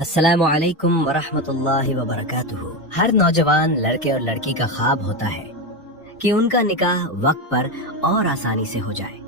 अस्सलामु अलैकुम वरहमतुल्लाहि वबरकातुहू। हर नौजवान लड़के और लड़की का ख्वाब होता है कि उनका निकाह वक्त पर और आसानी से हो जाए,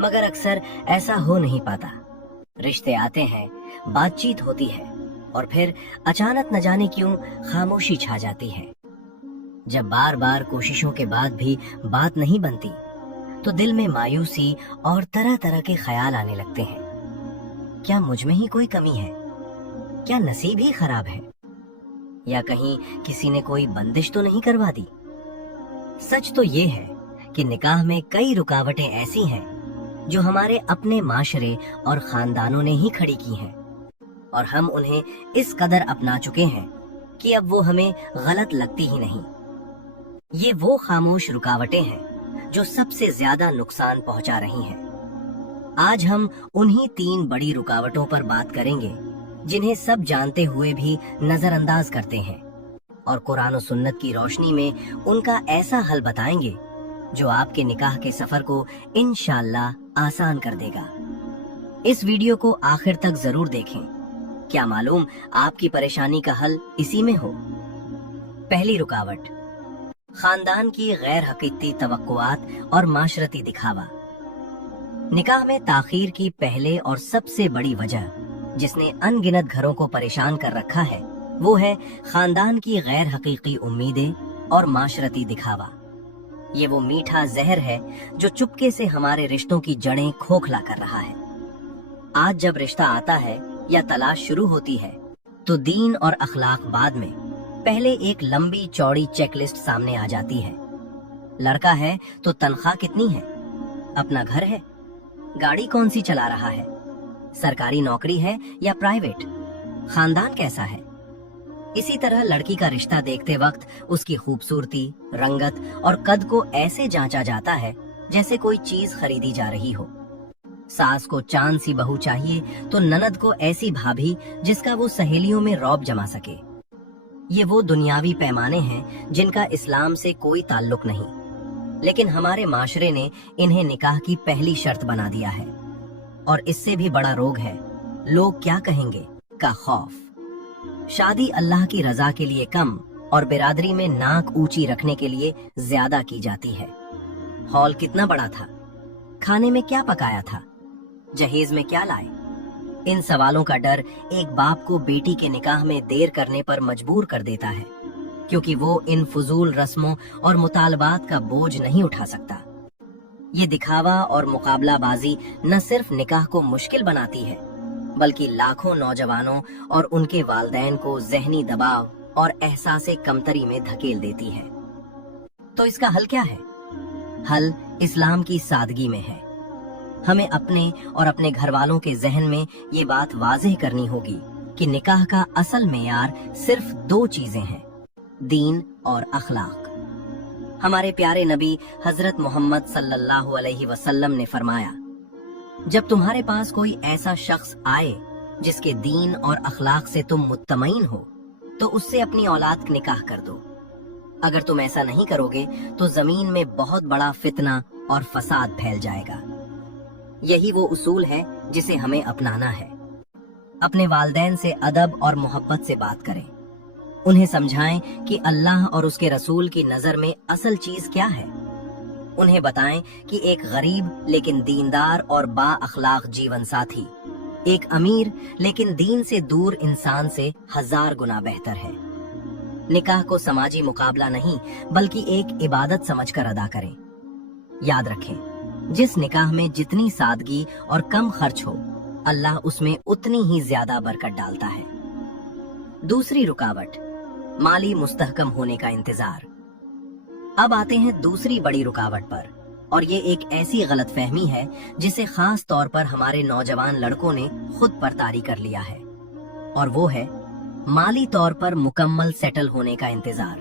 मगर अक्सर ऐसा हो नहीं पाता। रिश्ते आते हैं, बातचीत होती है और फिर अचानक न जाने क्यों खामोशी छा जाती है। जब बार बार कोशिशों के बाद भी बात नहीं बनती तो दिल में मायूसी और तरह तरह के ख्याल आने लगते हैं। क्या मुझ में ही कोई कमी है? क्या नसीब ही खराब है? या कहीं किसी ने कोई बंदिश तो नहीं करवा दी? सच तो ये है कि निकाह में कई रुकावटें ऐसी हैं जो हमारे अपने माशरे और खानदानों ने ही खड़ी की हैं, और हम उन्हें इस कदर अपना चुके हैं कि अब वो हमें गलत लगती ही नहीं। ये वो खामोश रुकावटें हैं जो सबसे ज्यादा नुकसान पहुंचा रही हैं। आज हम उन्हीं 3 बड़ी रुकावटों पर बात करेंगे जिन्हें सब जानते हुए भी नजरअंदाज करते हैं, और कुरान और सुन्नत की रोशनी में उनका ऐसा हल बताएंगे जो आपके निकाह के सफर को इंशाअल्लाह आसान कर देगा। इस वीडियो को आखिर तक जरूर देखें, क्या मालूम आपकी परेशानी का हल इसी में हो। पहली रुकावट, खानदान की गैर हकीकती तवक्कुआत और माशरती दिखावा। निकाह में ताखीर की पहले और सबसे बड़ी वजह जिसने अनगिनत घरों को परेशान कर रखा है वो है खानदान की गैर हकीकी उम्मीदें और माशरती दिखावा। ये वो मीठा जहर है जो चुपके से हमारे रिश्तों की जड़ें खोखला कर रहा है। आज जब रिश्ता आता है या तलाश शुरू होती है तो दीन और अखलाक बाद में, पहले एक लंबी चौड़ी चेकलिस्ट सामने आ जाती है। लड़का है तो तनख्वाह कितनी है, अपना घर है, गाड़ी कौन सी चला रहा है, सरकारी नौकरी है या प्राइवेट, खानदान कैसा है। इसी तरह लड़की का रिश्ता देखते वक्त उसकी खूबसूरती, रंगत और कद को ऐसे जांचा जाता है जैसे कोई चीज खरीदी जा रही हो। सास को चांद सी बहू चाहिए तो ननद को ऐसी भाभी जिसका वो सहेलियों में रौब जमा सके। ये वो दुनियावी पैमाने हैं जिनका इस्लाम से कोई ताल्लुक नहीं, लेकिन हमारे माशरे ने इन्हें निकाह की पहली शर्त बना दिया है। और इससे भी बड़ा रोग है लोग क्या कहेंगे का खौफ। शादी अल्लाह की रजा के लिए कम और बिरादरी में नाक ऊंची रखने के लिए ज्यादा की जाती है। हॉल कितना बड़ा था, खाने में क्या पकाया था, जहेज में क्या लाए। इन सवालों का डर एक बाप को बेटी के निकाह में देर करने पर मजबूर कर देता है, क्योंकि वो इन फजूल रस्मों और मुतालबात का बोझ नहीं उठा सकता। ये दिखावा और मुकाबलाबाजी न सिर्फ निकाह को मुश्किल बनाती है, बल्कि लाखों नौजवानों और उनके वालिदैन को ज़हनी दबाव और एहसासे कमतरी में धकेल देती है। तो इसका हल क्या है? हल इस्लाम की सादगी में है। हमें अपने और अपने घर वालों के जहन में ये बात वाज़ेह करनी होगी कि निकाह का असल मेयार सिर्फ 2 चीजें हैं, दीन और अखलाक। हमारे प्यारे नबी हजरत मोहम्मद सल्लल्लाहु अलैहि वसल्लम ने फरमाया, जब तुम्हारे पास कोई ऐसा शख्स आए जिसके दीन और अखलाक से तुम मुत्तमईन हो तो उससे अपनी औलाद का निकाह कर दो। अगर तुम ऐसा नहीं करोगे तो जमीन में बहुत बड़ा फितना और फसाद फैल जाएगा। यही वो उसूल है जिसे हमें अपनाना है। अपने वालिदैन से अदब और मोहब्बत से बात करें, उन्हें समझाएं कि अल्लाह और उसके रसूल की नजर में असल चीज क्या है। उन्हें बताएं कि एक गरीब लेकिन दीनदार और बा अखलाक जीवन साथी एक अमीर लेकिन दीन से दूर इंसान से 1000 गुना बेहतर है। निकाह को समाजी मुकाबला नहीं बल्कि एक इबादत समझकर अदा करें। याद रखें, जिस निकाह में जितनी सादगी और कम खर्च हो, अल्लाह उसमें उतनी ही ज्यादा बरकत डालता है। दूसरी रुकावट, माली मुस्तहकम होने का इंतजार। अब आते हैं दूसरी बड़ी रुकावट पर, और ये एक ऐसी गलतफहमी है जिसे खास तौर पर हमारे नौजवान लड़कों ने खुद पर तारी कर लिया है, और वो है माली तौर पर मुकम्मल सेटल होने का इंतजार।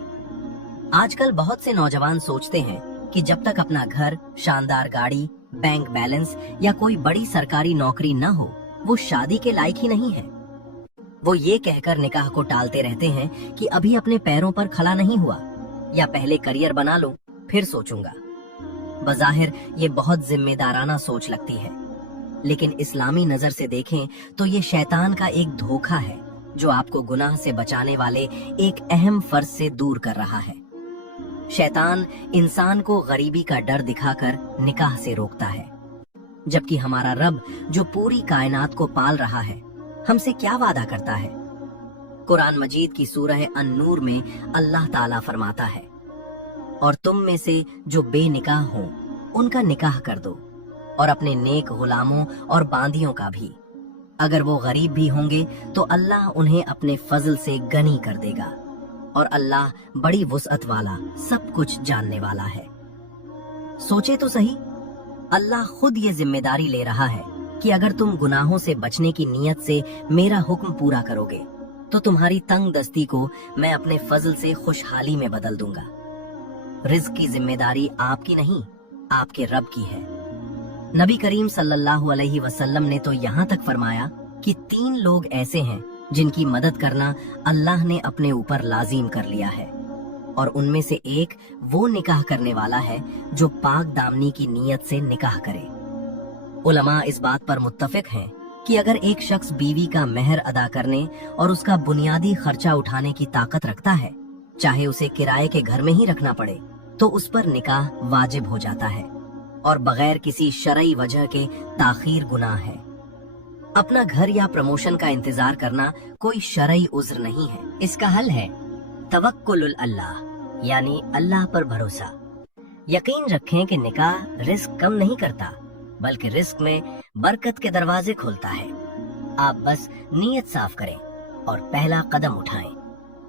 आजकल बहुत से नौजवान सोचते हैं कि जब तक अपना घर, शानदार गाड़ी, बैंक बैलेंस या कोई बड़ी सरकारी नौकरी न हो वो शादी के लायक ही नहीं है। वो ये कहकर निकाह को टालते रहते हैं कि अभी अपने पैरों पर खड़ा नहीं हुआ, या पहले करियर बना लूं फिर सोचूंगा। बज़ाहिर ये बहुत जिम्मेदाराना सोच लगती है, लेकिन इस्लामी नजर से देखें तो ये शैतान का एक धोखा है जो आपको गुनाह से बचाने वाले एक अहम फर्ज से दूर कर रहा है। शैतान इंसान को गरीबी का डर दिखाकर निकाह से रोकता है, जबकि हमारा रब जो पूरी कायनात को पाल रहा है हमसे क्या वादा करता है। कुरान मजीद की सूरह अन-नूर में अल्लाह ताला फरमाता है, और तुम में से जो बेनिकाह हो उनका निकाह कर दो, और अपने नेक गुलामों और बांदियों का भी। अगर वो गरीब भी होंगे तो अल्लाह उन्हें अपने फजल से गनी कर देगा, और अल्लाह बड़ी वुसअत वाला, सब कुछ जानने वाला है। सोचे तो सही, अल्लाह खुद ये जिम्मेदारी ले रहा है कि अगर तुम गुनाहों से बचने की नीयत से मेरा हुक्म पूरा करोगे तो तुम्हारी तंग दस्ती को मैं अपने फजल से खुशहाली में बदल दूंगा। रिज़्क की जिम्मेदारी आपकी नहीं, आपके रब की है। नबी करीम सल्लल्लाहु अलैहि वसल्लम ने तो यहाँ तक फरमाया कि 3 लोग ऐसे हैं जिनकी मदद करना अल्लाह ने अपने ऊपर लाजिम कर लिया है, और उनमें से एक वो निकाह करने वाला है जो पाक दामनी की नीयत से निकाह करे। उलमा इस बात पर मुत्तफिक हैं कि अगर एक शख्स बीवी का मेहर अदा करने और उसका बुनियादी खर्चा उठाने की ताकत रखता है, चाहे उसे किराए के घर में ही रखना पड़े, तो उस पर निकाह वाजिब हो जाता है और बगैर किसी शरई वजह के ताखीर गुनाह है। अपना घर या प्रमोशन का इंतजार करना कोई शरई उज्र नहीं है। इसका हल है तवक्कुल अल्लाह, यानी अल्लाह पर भरोसा। यकीन रखें कि निकाह रिस्क कम नहीं करता, बल्कि रिस्क में बरकत के दरवाजे खोलता है। आप बस नीयत साफ करें और पहला कदम उठाएं।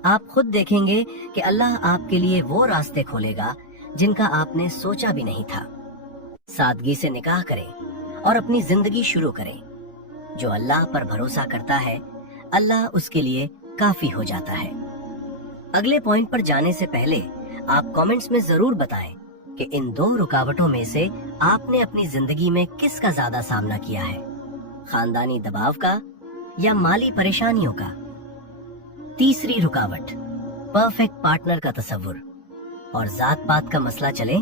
आप खुद देखेंगे कि अल्लाह आपके लिए वो रास्ते खोलेगा जिनका आपने सोचा भी नहीं था। सादगी से निकाह करें और अपनी जिंदगी शुरू करें। जो अल्लाह पर भरोसा करता है, अल्लाह उसके लिए काफी हो जाता है। अगले पॉइंट पर जाने से पहले आप कमेंट्स में जरूर बताएं कि इन 2 रुकावटों में से आपने अपनी जिंदगी में किसका ज्यादा सामना किया है, खानदानी दबाव का या माली परेशानियों का। तीसरी रुकावट, परफेक्ट पार्टनर का तसव्वुर। और जात पात का मसला चले,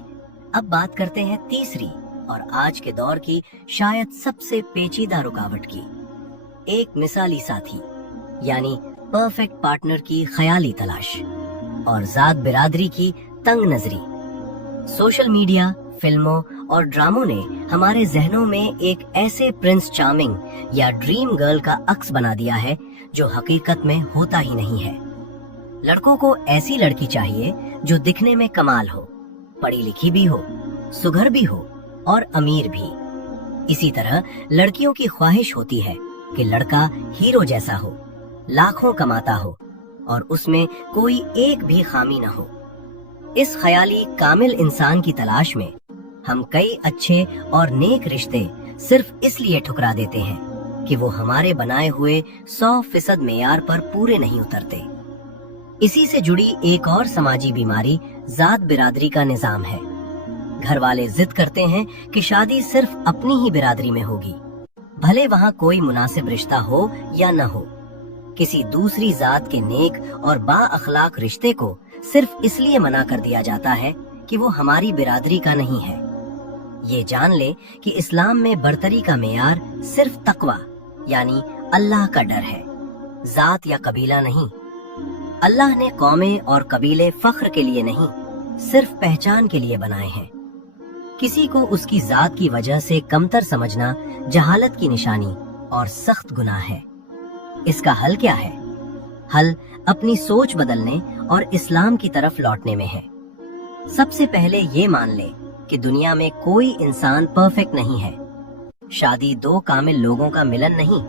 अब बात करते हैं तीसरी और आज के दौर की शायद सबसे पेचीदा रुकावट की। एक मिसाली साथी यानी परफेक्ट पार्टनर की ख्याली तलाश और जात बिरादरी की तंग नजरी। सोशल मीडिया, फिल्मों और ड्रामों ने हमारे जहनों में एक ऐसे प्रिंस चार्मिंग या ड्रीम गर्ल का अक्स बना दिया है जो हकीकत में होता ही नहीं है। लड़कों को ऐसी लड़की चाहिए जो दिखने में कमाल हो, पढ़ी लिखी भी हो, सुघर भी हो और अमीर भी। इसी तरह लड़कियों की ख्वाहिश होती है कि लड़का हीरो जैसा हो, लाखों कमाता हो और उसमें कोई एक भी खामी न हो। इस ख्याली कामिल इंसान की तलाश में हम कई अच्छे और नेक रिश्ते सिर्फ इसलिए ठुकरा देते हैं कि वो हमारे बनाए हुए 100% मेयार पर पूरे नहीं उतरते। इसी से जुड़ी एक और समाजी बीमारी जात बिरादरी का निजाम है। घर वाले जिद करते हैं कि शादी सिर्फ अपनी ही बिरादरी में होगी, भले वहाँ कोई मुनासिब रिश्ता हो या न हो। किसी दूसरी जात के नेक और बाअखलाक रिश्ते को सिर्फ इसलिए मना कर दिया जाता है कि वो हमारी बिरादरी का नहीं है। ये जान ले कि इस्लाम में बरतरी का मेयार सिर्फ तकवा यानी अल्लाह का डर है, जात या कबीला नहीं। अल्लाह ने कौमें और कबीले फख्र के लिए नहीं, सिर्फ पहचान के लिए बनाए हैं। किसी को उसकी जात की वजह से कमतर समझना जहालत की निशानी और सख्त गुनाह है। इसका हल क्या है? हल अपनी सोच बदलने और इस्लाम की तरफ लौटने में है। सबसे पहले ये मान ले कि दुनिया में कोई इंसान परफेक्ट नहीं है। शादी 2 कामिल लोगों का मिलन नहीं,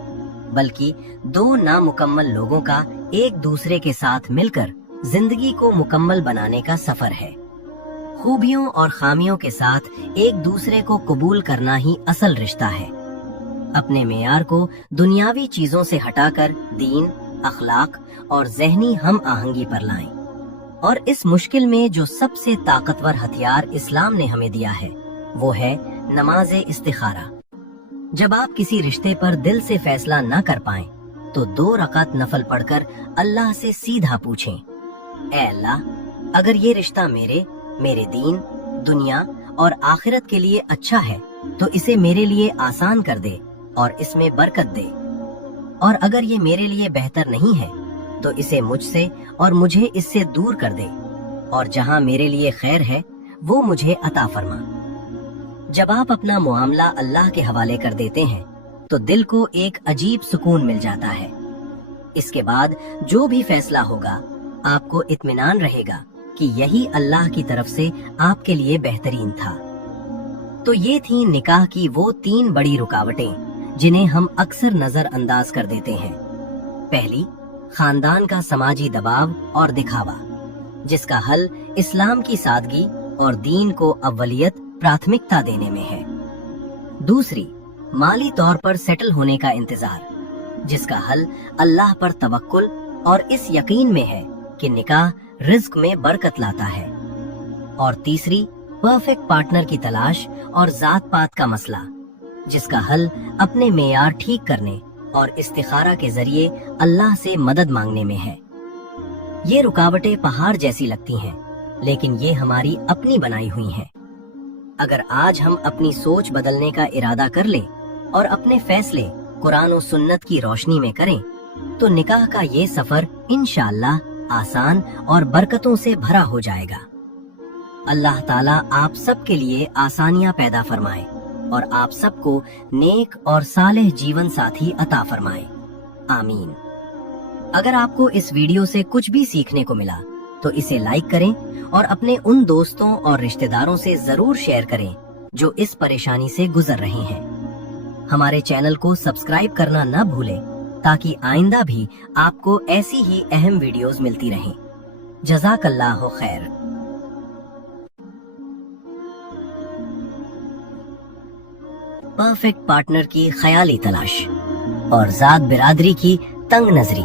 बल्कि 2 नामुकम्मल लोगों का एक दूसरे के साथ मिलकर जिंदगी को मुकम्मल बनाने का सफर है। खूबियों और खामियों के साथ एक दूसरे को कबूल करना ही असल रिश्ता है। अपने मेयार को दुनियावी चीजों से हटाकर दीन, अखलाक और ज़हनी हम आहंगी पर लाएं। और इस मुश्किल में जो सबसे ताकतवर हथियार इस्लाम ने हमें दिया है वो है नमाज इस्तिखारा। जब आप किसी रिश्ते पर दिल से फैसला न कर पाएं, तो 2 रकात नफल पढ़कर अल्लाह से सीधा पूछें, ऐ अल्लाह, अगर ये रिश्ता मेरे दीन, दुनिया और आखिरत के लिए अच्छा है तो इसे मेरे लिए आसान कर दे और इसमें बरकत दे। और अगर ये मेरे लिए बेहतर नहीं है तो इसे मुझसे और मुझे इससे दूर कर दे, और जहां मेरे लिए खैर है वो मुझे अता फरमा। जब आप अपना मामला अल्लाह के हवाले कर देते हैं तो दिल को एक अजीब सुकून मिल जाता है। इसके बाद जो भी फैसला होगा आपको इत्मीनान रहेगा कि यही अल्लाह की तरफ से आपके लिए बेहतरीन था। तो ये थी निकाह की वो 3 बड़ी रुकावटें जिन्हें हम अक्सर नजरअंदाज कर देते हैं। पहली, खानदान का समाजी दबाव और दिखावा, जिसका हल इस्लाम की सादगी और दीन को अव्वलियत प्राथमिकता देने में है। दूसरी, माली तौर पर सेटल होने का इंतजार, जिसका हल अल्लाह पर तवक्कुल और इस यकीन में है कि निकाह रिज्क में बरकत लाता है। और तीसरी, परफेक्ट पार्टनर की तलाश और जात पात का मसला, जिसका हल अपने मेयार ठीक करने और इस्तिखारा के जरिए अल्लाह से मदद मांगने में है। ये रुकावटें पहाड़ जैसी लगती हैं, लेकिन ये हमारी अपनी बनाई हुई हैं। अगर आज हम अपनी सोच बदलने का इरादा कर लें और अपने फैसले कुरान और सुन्नत की रोशनी में करें तो निकाह का ये सफर इंशाअल्लाह आसान और बरकतों से भरा हो जाएगा। अल्लाह ताला आप सबके लिए आसानियां पैदा फरमाए और आप सबको नेक और सालेह जीवन साथी अता फरमाए, आमीन। अगर आपको इस वीडियो से कुछ भी सीखने को मिला तो इसे लाइक करें और अपने उन दोस्तों और रिश्तेदारों से जरूर शेयर करें जो इस परेशानी से गुजर रहे हैं। हमारे चैनल को सब्सक्राइब करना न भूलें ताकि आइंदा भी आपको ऐसी ही अहम वीडियोस मिलती रहें। जज़ाकल्लाहु खैर। परफेक्ट पार्टनर की ख्याली तलाश और जात बिरादरी की तंग नजरी।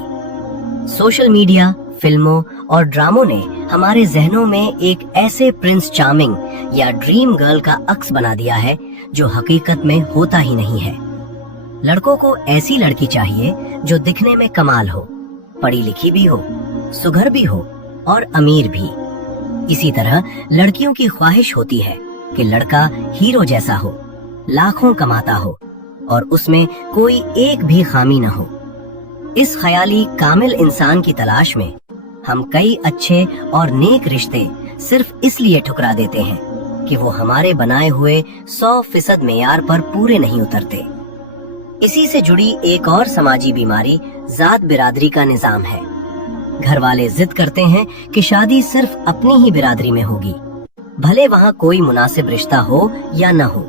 सोशल मीडिया, फिल्मों और ड्रामों ने हमारे जहनों में एक ऐसे प्रिंस चार्मिंग या ड्रीम गर्ल का अक्स बना दिया है जो हकीकत में होता ही नहीं है। लड़कों को ऐसी लड़की चाहिए जो दिखने में कमाल हो, पढ़ी लिखी भी हो, सुघर भी हो और अमीर भी। इसी तरह लड़कियों की ख्वाहिश होती है कि लड़का हीरो जैसा हो, लाखों कमाता हो और उसमें कोई एक भी खामी न हो। इस ख्याली कामिल इंसान की तलाश में हम कई अच्छे और नेक रिश्ते सिर्फ इसलिए ठुकरा देते हैं कि वो हमारे बनाए हुए 100% मेयार पर पूरे नहीं उतरते। इसी से जुड़ी एक और समाजी बीमारी जात बिरादरी का निजाम है। घर वाले जिद करते हैं कि शादी सिर्फ अपनी ही बिरादरी में होगी, भले वहाँ कोई मुनासिब रिश्ता हो या न हो।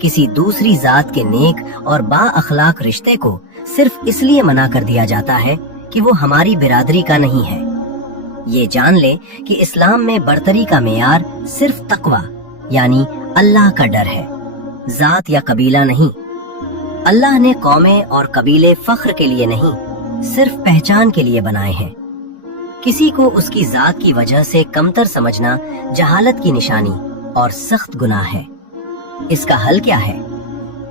किसी दूसरी जात के नेक और बाअखलाक रिश्ते को सिर्फ इसलिए मना कर दिया जाता है कि वो हमारी बिरादरी का नहीं है। ये जान ले कि इस्लाम में बरतरी का मेयार सिर्फ तकवा यानी अल्लाह का डर है, जात या कबीला नहीं। अल्लाह ने कौमें और कबीले फख्र के लिए नहीं, सिर्फ पहचान के लिए बनाए हैं। किसी को उसकी जात की वजह से कमतर समझना जहालत की निशानी और सख्त गुनाह है। इसका हल क्या है?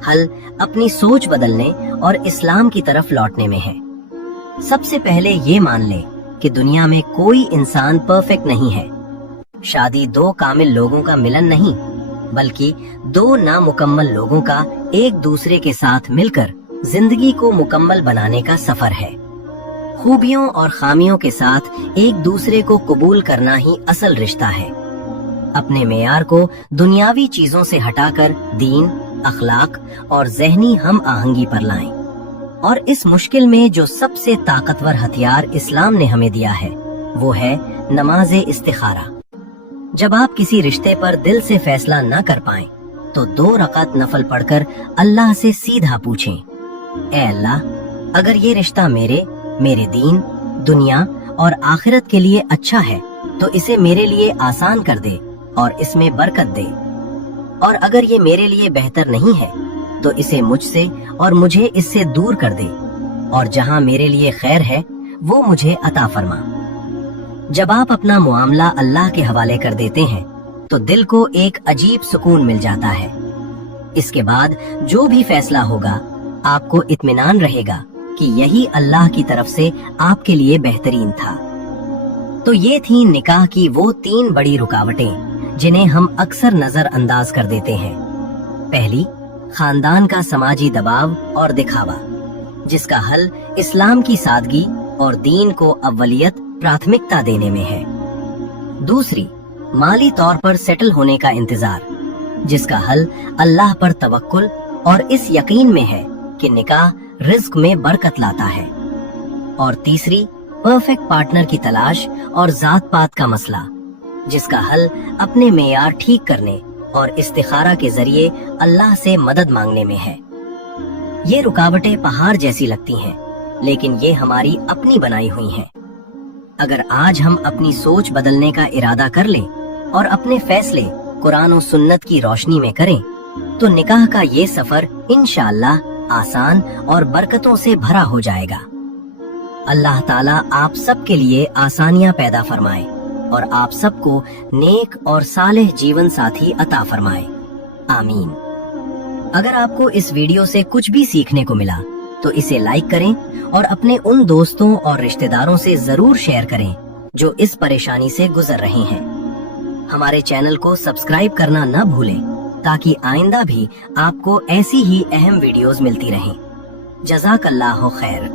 हल अपनी सोच बदलने और इस्लाम की तरफ लौटने में है। सबसे पहले ये मान ले कि दुनिया में कोई इंसान परफेक्ट नहीं है। शादी 2 कामिल लोगों का मिलन नहीं, बल्कि 2 नामुकम्मल लोगों का एक दूसरे के साथ मिलकर जिंदगी को मुकम्मल बनाने का सफर है। खूबियों और खामियों के साथ एक दूसरे को कबूल करना ही असल रिश्ता है। अपने मेयार को दुनियावी चीजों से हटाकर दीन, अखलाक और ज़हनी हम आहंगी पर लाएं। और इस मुश्किल में जो सबसे ताकतवर हथियार इस्लाम ने हमें दिया है वो है नमाज इस्तिखारा। जब आप किसी रिश्ते पर दिल से फैसला न कर पाएं तो 2 रकात नफल पढ़कर अल्लाह से सीधा पूछें, ए अल्लाह, अगर ये रिश्ता मेरे दीन, दुनिया और आखिरत के लिए अच्छा है तो इसे मेरे लिए आसान कर दे और इसमें बरकत दे, और अगर ये मेरे लिए बेहतर नहीं है तो इसे मुझसे और मुझे इससे दूर कर दे, और जहाँ मेरे लिए खैर है वो मुझे अता फरमा। जब आप अपना मामला अल्लाह के हवाले कर देते हैं तो दिल को एक अजीब सुकून मिल जाता है। इसके बाद जो भी फैसला होगा आपको इत्मीनान रहेगा कि यही अल्लाह की तरफ से आपके लिए बेहतरीन था। तो ये थी निकाह की वो 3 बड़ी रुकावटें जिन्हें हम अक्सर नजरअंदाज कर देते हैं। पहली, खानदान का समाजी दबाव और दिखावा, जिसका हल इस्लाम की सादगी और दीन को अव्वलियत प्राथमिकता देने में है। दूसरी, माली तौर पर सेटल होने का इंतजार, जिसका हल अल्लाह पर तवक्कुल और इस यकीन में है कि निकाह रिज्क में बरकत लाता है। और तीसरी, परफेक्ट पार्टनर की तलाश और जात पात का मसला, जिसका हल अपने मेयार ठीक करने और इस्तिखारा के जरिए अल्लाह से मदद मांगने में है। ये रुकावटें पहाड़ जैसी लगती हैं, लेकिन ये हमारी अपनी बनाई हुई हैं। अगर आज हम अपनी सोच बदलने का इरादा कर लें और अपने फैसले कुरान और सुन्नत की रोशनी में करें, तो निकाह का ये सफर इंशाअल्लाह आसान और बरकतों से भरा हो जाएगा। अल्लाह ताला आप सब के लिए आसानियां पैदा फरमाए और आप सबको नेक और सालेह जीवन साथी अता फरमाए, आमीन। अगर आपको इस वीडियो से कुछ भी सीखने को मिला तो इसे लाइक करें और अपने उन दोस्तों और रिश्तेदारों से जरूर शेयर करें जो इस परेशानी से गुजर रहे हैं। हमारे चैनल को सब्सक्राइब करना न भूलें ताकि आइंदा भी आपको ऐसी ही अहम वीडियोस मिलती रहें। जज़ाकल्लाहु खैर।